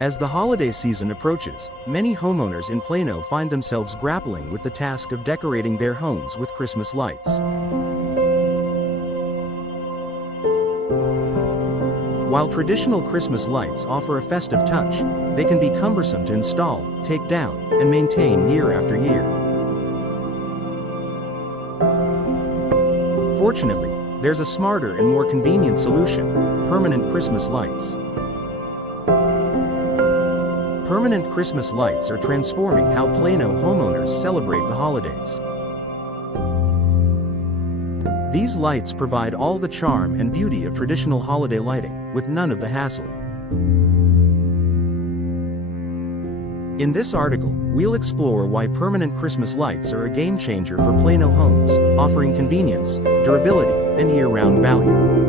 As the holiday season approaches, many homeowners in Plano find themselves grappling with the task of decorating their homes with Christmas lights. While traditional Christmas lights offer a festive touch, they can be cumbersome to install, take down, and maintain year after year. Fortunately, there's a smarter and more convenient solution: permanent Christmas lights. Permanent Christmas lights are transforming how Plano homeowners celebrate the holidays. These lights provide all the charm and beauty of traditional holiday lighting, with none of the hassle. In this article, we'll explore why permanent Christmas lights are a game changer for Plano homes, offering convenience, durability, and year-round value.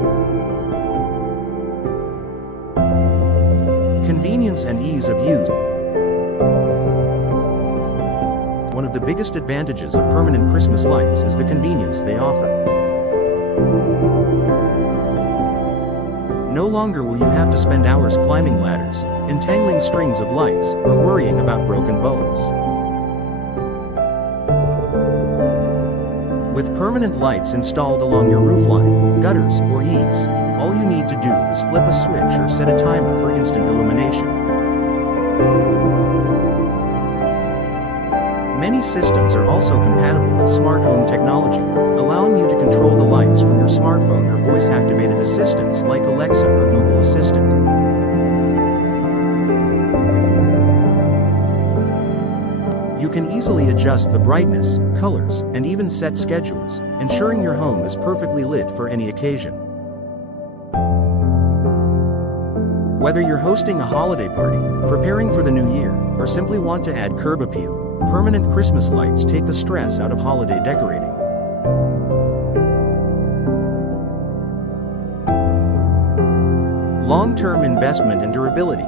Convenience and ease of use. One of the biggest advantages of permanent Christmas lights is the convenience they offer. No longer will you have to spend hours climbing ladders, entangling strings of lights, or worrying about broken bulbs. With permanent lights installed along your roofline, gutters, or eaves, all you need to do is flip a switch or set a timer for instant illumination. Many systems are also compatible with smart home technology, allowing you to control the lights from your smartphone or voice-activated assistants like Alexa or Google Assistant. You can easily adjust the brightness, colors, and even set schedules, ensuring your home is perfectly lit for any occasion. Whether you're hosting a holiday party, preparing for the new year, or simply want to add curb appeal, permanent Christmas lights take the stress out of holiday decorating. Long-term investment and durability.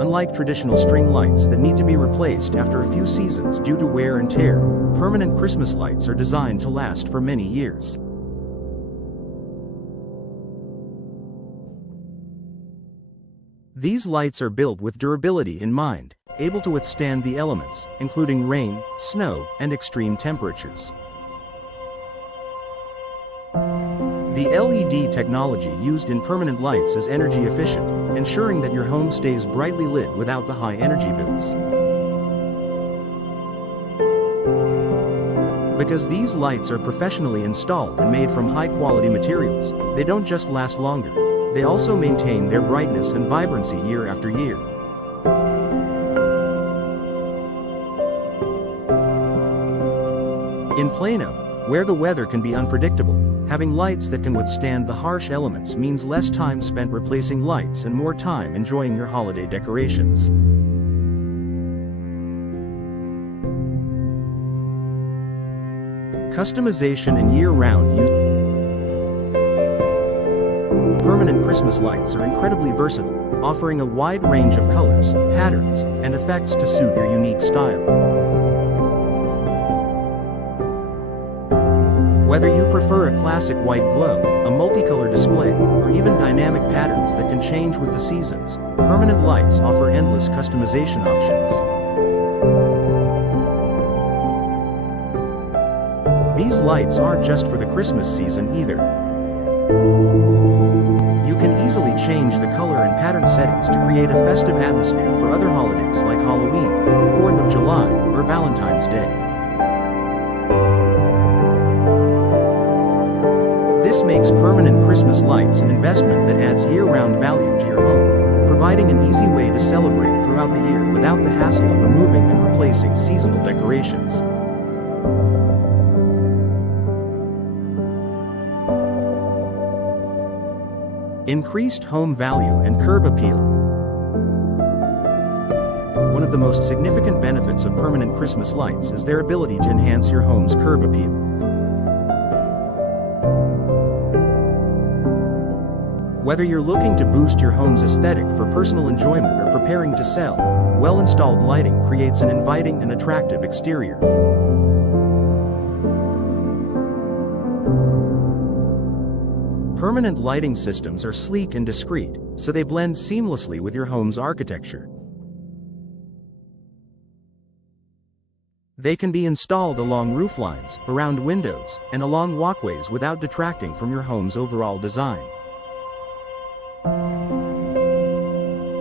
Unlike traditional string lights that need to be replaced after a few seasons due to wear and tear, permanent Christmas lights are designed to last for many years. These lights are built with durability in mind, able to withstand the elements, including rain, snow, and extreme temperatures. The LED technology used in permanent lights is energy efficient, ensuring that your home stays brightly lit without the high energy bills. Because these lights are professionally installed and made from high-quality materials, they don't just last longer, they also maintain their brightness and vibrancy year after year. In Plano, where the weather can be unpredictable, having lights that can withstand the harsh elements means less time spent replacing lights and more time enjoying your holiday decorations. Customization and year-round use. Permanent Christmas lights are incredibly versatile, offering a wide range of colors, patterns, and effects to suit your unique style. Whether you prefer a classic white glow, a multicolor display, or even dynamic patterns that can change with the seasons, permanent lights offer endless customization options. These lights aren't just for the Christmas season either. You can easily change the color and pattern settings to create a festive atmosphere for other holidays like Halloween, 4th of July, or Valentine's Day. This makes permanent Christmas lights an investment that adds year-round value to your home, providing an easy way to celebrate throughout the year without the hassle of removing and replacing seasonal decorations. Increased home value and curb appeal. One of the most significant benefits of permanent Christmas lights is their ability to enhance your home's curb appeal. Whether you're looking to boost your home's aesthetic for personal enjoyment or preparing to sell, well-installed lighting creates an inviting and attractive exterior. Permanent lighting systems are sleek and discreet, so they blend seamlessly with your home's architecture. They can be installed along rooflines, around windows, and along walkways without detracting from your home's overall design.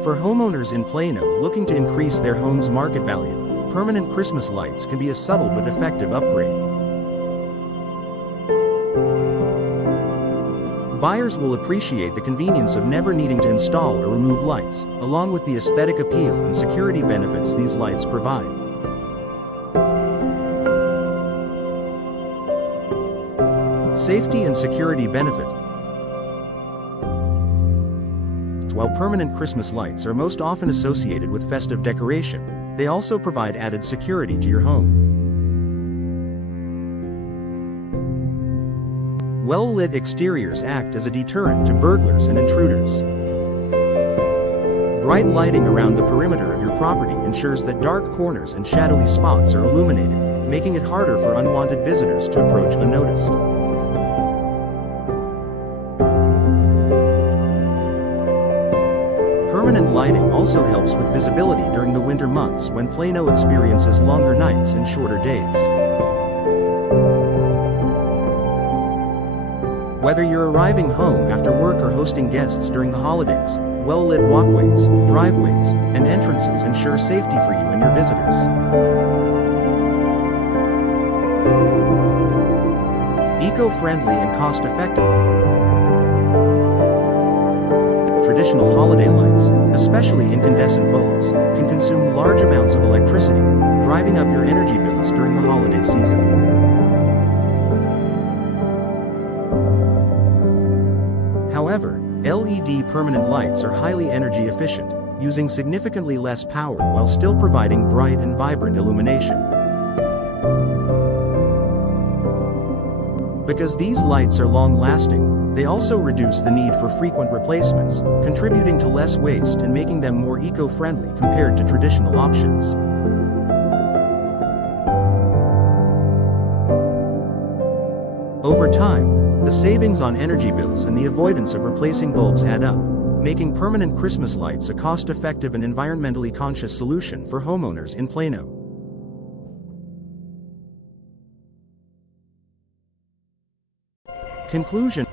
For homeowners in Plano looking to increase their home's market value, permanent Christmas lights can be a subtle but effective upgrade. Buyers will appreciate the convenience of never needing to install or remove lights, along with the aesthetic appeal and security benefits these lights provide. Safety and security benefits. While permanent Christmas lights are most often associated with festive decoration, they also provide added security to your home. Well-lit exteriors act as a deterrent to burglars and intruders. Bright lighting around the perimeter of your property ensures that dark corners and shadowy spots are illuminated, making it harder for unwanted visitors to approach unnoticed. Permanent lighting also helps with visibility during the winter months when Plano experiences longer nights and shorter days. Whether you're arriving home after work or hosting guests during the holidays, well-lit walkways, driveways, and entrances ensure safety for you and your visitors. Eco-friendly and cost-effective. Traditional holiday lights, especially incandescent bulbs, can consume large amounts of electricity, driving up your energy bills during the holiday season. However, LED permanent lights are highly energy efficient, using significantly less power while still providing bright and vibrant illumination. Because these lights are long-lasting, they also reduce the need for frequent replacements, contributing to less waste and making them more eco-friendly compared to traditional options. Over time, the savings on energy bills and the avoidance of replacing bulbs add up, making permanent Christmas lights a cost-effective and environmentally conscious solution for homeowners in Plano. Conclusion.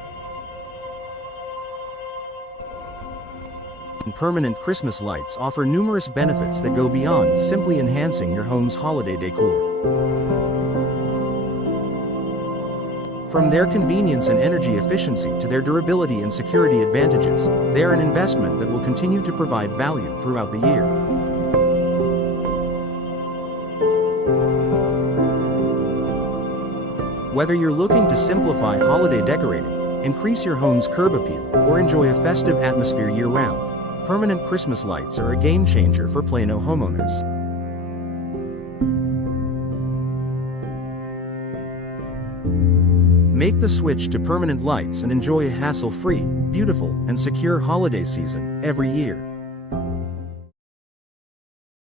Permanent Christmas lights offer numerous benefits that go beyond simply enhancing your home's holiday decor. From their convenience and energy efficiency to their durability and security advantages, they are an investment that will continue to provide value throughout the year. Whether you're looking to simplify holiday decorating, increase your home's curb appeal, or enjoy a festive atmosphere year-round, permanent Christmas lights are a game-changer for Plano homeowners. Make the switch to permanent lights and enjoy a hassle-free, beautiful, and secure holiday season every year.